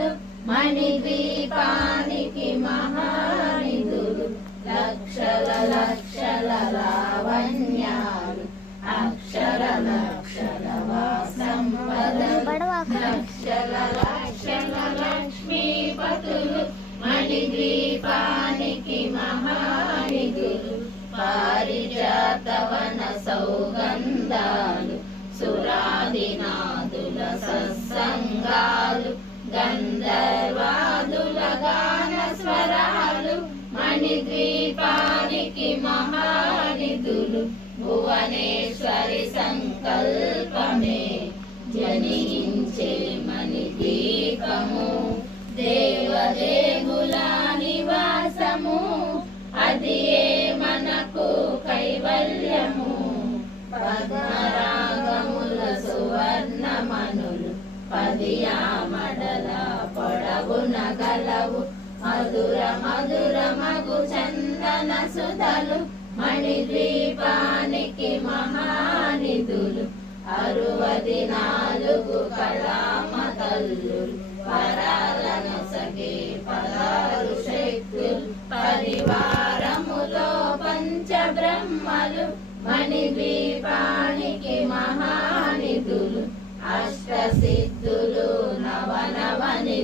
సంపదలు మణిద్వీపానికి మహానిధులు లక్షల లక్షల లావణ్యాలు అక్షర లక్షల సంపదలు లక్షల లక్షల లక్ష్మీపతులు మణిద్వీపానికి మహానిధులు. పారిజాతవన సౌగంధాలు సురాదినాదుల సత్సంగాలు గంధర్వాదుల గాన స్వరాలు మణిద్వీపానికి మహానిధులు భువనేశ్వరి సంకల్పమే. జనించే మణిద్వీపము దేవదేవుల నివాసము అది ఏ మనకు కైవల్యము. పద్మరాగముల సువర్ణమనులు పదియామడల పొడవున గలవు. మధుర మధుర మగు చందన సుధలు మణిద్వీపానికి మహానిధులు. అరువది నాలుగు కళామతల్లు పరాలను సగే పదారు శక్తులు. పరివారములో పంచబ్రహ్మలు మణిద్వీపానికి మహానిధులు. అష్టసిద్ధులు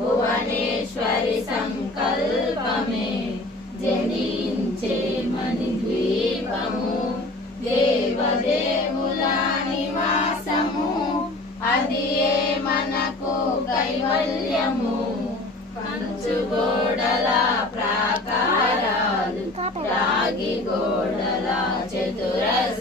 భువనేశ్వరి సంకల్పమే. జనించే మణిద్వీపము దేవదేవుల నివాసము అది ఏ మనకు కైవల్యము? కంచుగోడల ప్రాకారాలు రాగి గోడల చతురస్